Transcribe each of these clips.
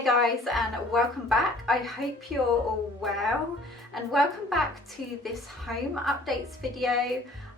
Hey guys, and welcome back. I hope you're all well and welcome back to this home updates video.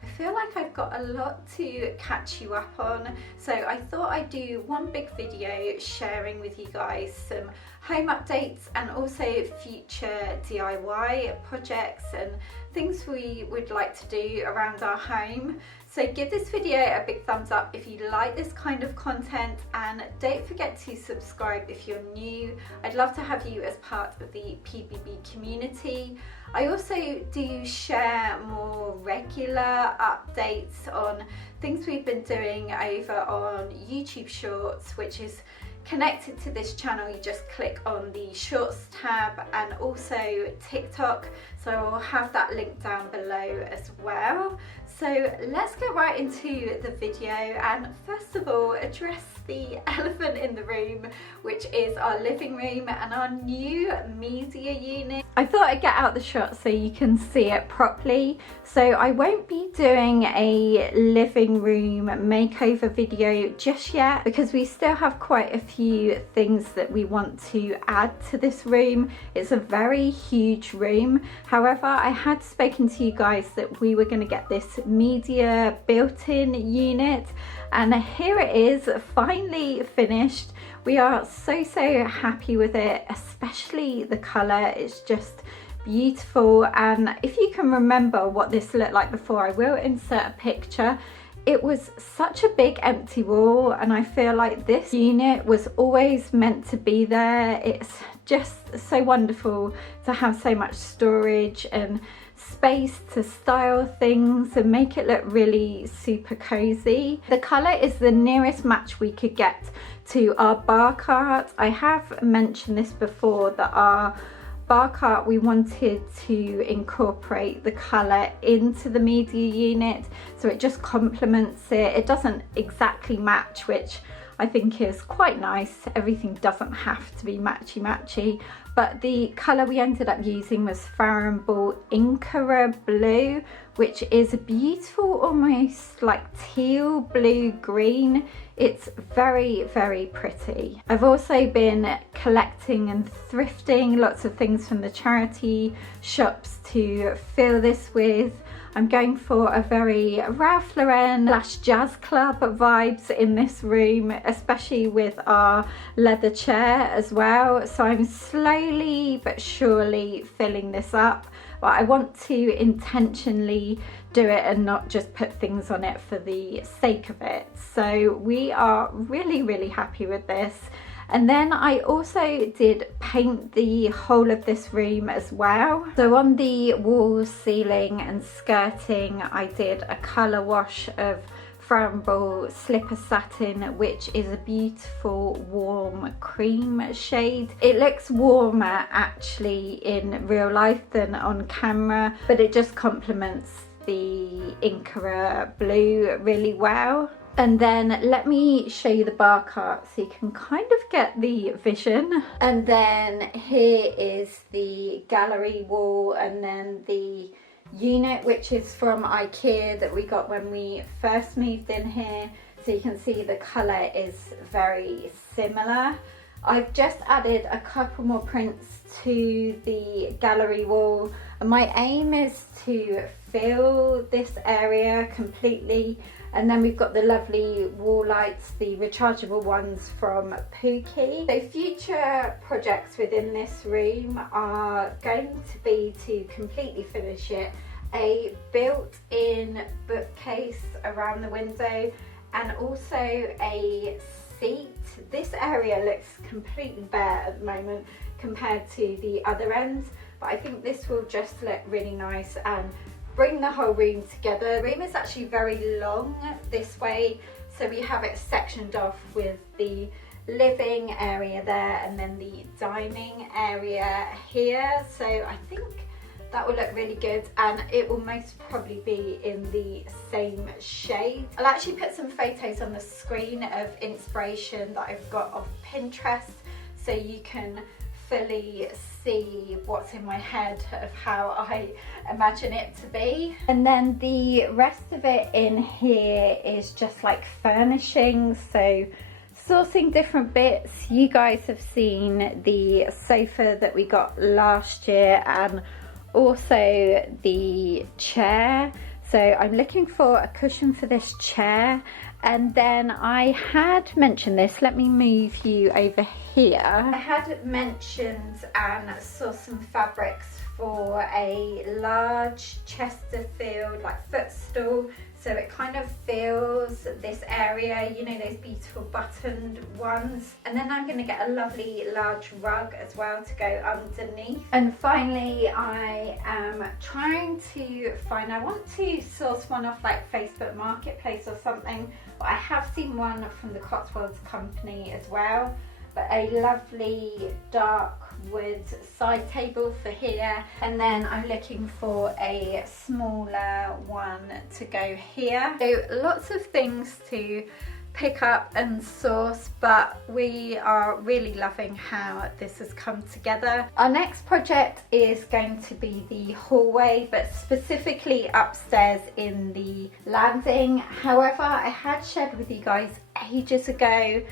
I feel like I've got a lot to catch you up on, so I thought I'd do one big video sharing with you guys some home updates and also future DIY projects and things we would like to do around our home. So give this video a big thumbs up if you like this kind of content, and don't forget to subscribe if you're new. I'd love to have you as part of the PBB community. I also do share more regular updates on things we've been doing over on YouTube Shorts, which is connected to this channel. You just click on the Shorts tab, and also TikTok, so I'll have that link down below as well. So let's get right into the video, and first of all address the elephant in the room, which is our living room and our new media unit. I thought I'd get out the shot so you can see it properly. So I won't be doing a living room makeover video just yet because we still have quite a few things that we want to add to this room. It's a very huge room. However, I had spoken to you guys that we were going to get this media built-in unit, and here it is, finally finished. We are so happy with it, especially the colour. It's just beautiful, and if you can remember what this looked like before, I will insert a picture. It was such a big empty wall, and I feel like this unit was always meant to be there. It's just so wonderful to have so much storage and space to style things and make it look really super cozy. The colour is the nearest match we could get to our bar cart. I have mentioned this before, that our bar cart, we wanted to incorporate the colour into the media unit so it just complements it. It doesn't exactly match, which I think is quite nice. Everything doesn't have to be matchy, but the colour we ended up using was Ball Inca Blue, which is a beautiful, almost like teal blue green. It's very pretty. I've also been collecting and thrifting lots of things from the charity shops to fill this with. I'm going for a very Ralph Lauren / jazz club vibes in this room, especially with our leather chair as well. So I'm slowly but surely filling this up, but I want to intentionally do it and not just put things on it for the sake of it. So we are really happy with this. And then I also did paint the whole of this room as well. So on the walls, ceiling and skirting, I did a colour wash of Ball Slipper Satin, which is a beautiful warm cream shade. It looks warmer actually in real life than on camera, but it just complements the Inca blue really well. And then let me show you the bar cart so you can kind of get the vision. And then here is the gallery wall, and then the unit, which is from IKEA that we got when we first moved in here. So you can see the colour is very similar. I've just added a couple more prints to the gallery wall, and my aim is to fill this area completely. And then we've got the lovely wall lights, the rechargeable ones from Pookie. So future projects within this room are going to be to completely finish it, a built-in bookcase around the window, and also a seat. This area looks completely bare at the moment compared to the other ends, but I think this will just look really nice and bring the whole room together. The room is actually very long this way, so we have it sectioned off with the living area there and then the dining area here. So I think that will look really good, and it will most probably be in the same shade. I'll actually put some photos on the screen of inspiration that I've got off Pinterest so you can fully see what's in my head of how I imagine it to be. And then the rest of it in here is just like furnishings, so sourcing different bits. You guys have seen the sofa that we got last year and also the chair. So I'm looking for a cushion for this chair, and then I had mentioned this, let me move you over here. I had mentioned and saw some fabrics for a large Chesterfield like footstool, so it kind of fills this area, you know, those beautiful buttoned ones. And then I'm going to get a lovely large rug as well to go underneath. And finally, I am trying to find, I want to source one off like Facebook Marketplace or something, but I have seen one from the Cotswolds company as well, but a lovely dark wood side table for here, and then I'm looking for a smaller one to go here. So lots of things to pick up and source, but we are really loving how this has come together. Our next project is going to be the hallway, but specifically upstairs in the landing. However, I had shared with you guys ages ago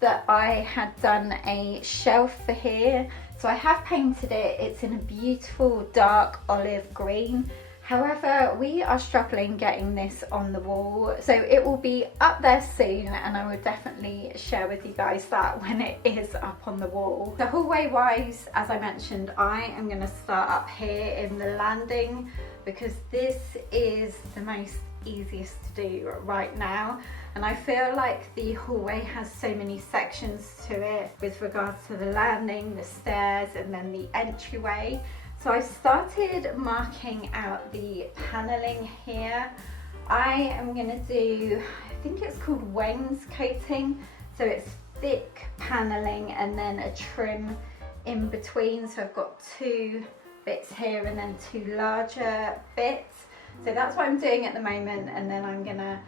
that I had done a shelf for here. So I have painted it, it's in a beautiful dark olive green. However, we are struggling getting this on the wall, so it will be up there soon, and I will definitely share with you guys that when it is up on the wall. The hallway wise, as I mentioned, I am going to start up here in the landing because this is the most easiest to do right now, and I feel like the hallway has so many sections to it with regards to the landing, the stairs, and then the entryway. So I started marking out the paneling here. I am going to do, I think it's called wainscoting, so it's thick paneling and then a trim in between. So I've got two bits here and then two larger bits. So that's what I'm doing at the moment, and then I'm gonna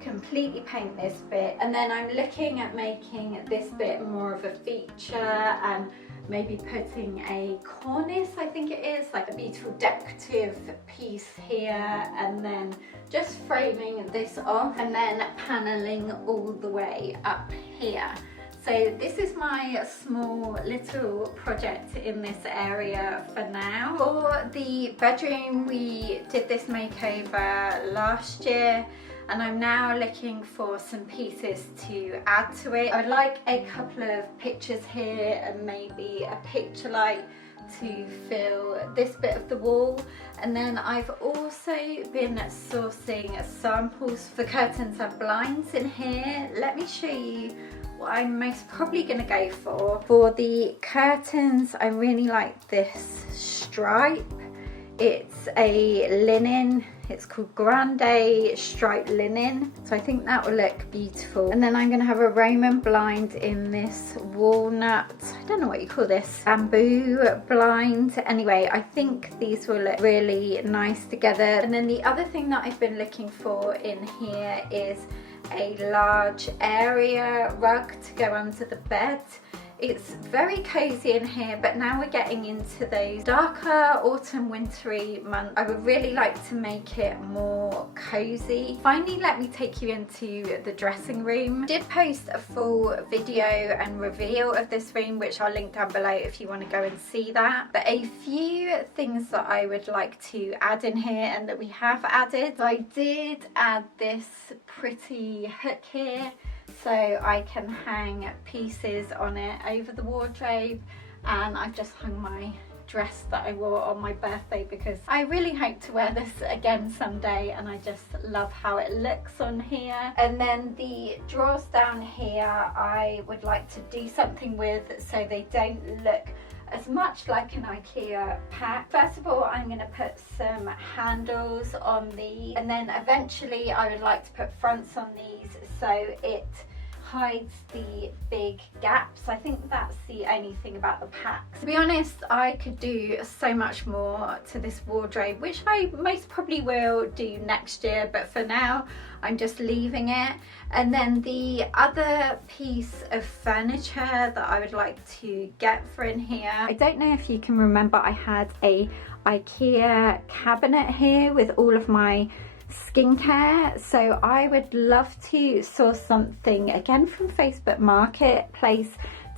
completely paint this bit, and then I'm looking at making this bit more of a feature and maybe putting a cornice, I think it is, like a beautiful decorative piece here, and then just framing this off and then paneling all the way up here. So this is my small little project in this area for now. For the bedroom, we did this makeover last year, and I'm now looking for some pieces to add to it. I would like a couple of pictures here and maybe a picture light to fill this bit of the wall. And then I've also been sourcing samples for curtains and blinds in here. Let me show you what I'm most probably going to go for. For the curtains, I really like this stripe. It's a linen, it's called Grande striped linen, so I think that will look beautiful. And then I'm going to have a Roman blind in this walnut, I don't know what you call this, bamboo blind. Anyway, I think these will look really nice together. And then the other thing that I've been looking for in here is a large area rug to go under the bed. It's very cozy in here, but now we're getting into those darker autumn wintry months. I would really like to make it more cozy. Finally, let me take you into the dressing room. I did post a full video and reveal of this room, which I'll link down below if you want to go and see that. But a few things that I would like to add in here and that we have added. So I did add this pretty hook here, so I can hang pieces on it over the wardrobe, and I've just hung my dress that I wore on my birthday because I really hope to wear this again someday, and I just love how it looks on here. And then the drawers down here I would like to do something with so they don't look as much like an IKEA pack. First of all, I'm going to put some handles on these, and then eventually I would like to put fronts on these so it hides the big gaps. I think that's the only thing about the packs. To be honest, I could do so much more to this wardrobe, which I most probably will do next year, but for now I'm just leaving it. And then the other piece of furniture that I would like to get for in here, I don't know if you can remember, I had a IKEA cabinet here with all of my skincare, so I would love to source something again from Facebook Marketplace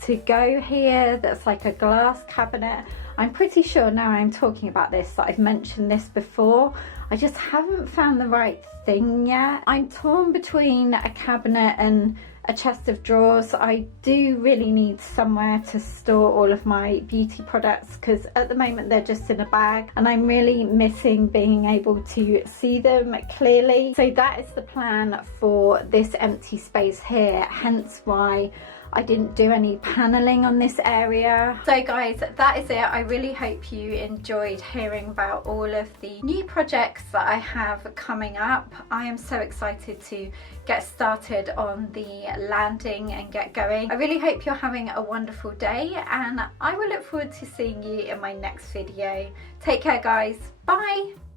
to go here that's like a glass cabinet. I'm pretty sure now I'm talking about this that I've mentioned this before. I just haven't found the right thing yet. I'm torn between a cabinet and a chest of drawers. I do really need somewhere to store all of my beauty products because at the moment they're just in a bag and I'm really missing being able to see them clearly. So that is the plan for this empty space here, hence why I didn't do any paneling on this area. So guys, that is it. I really hope you enjoyed hearing about all of the new projects that I have coming up. I am so excited to get started on the landing and get going. I really hope you're having a wonderful day and I will look forward to seeing you in my next video. Take care guys, bye!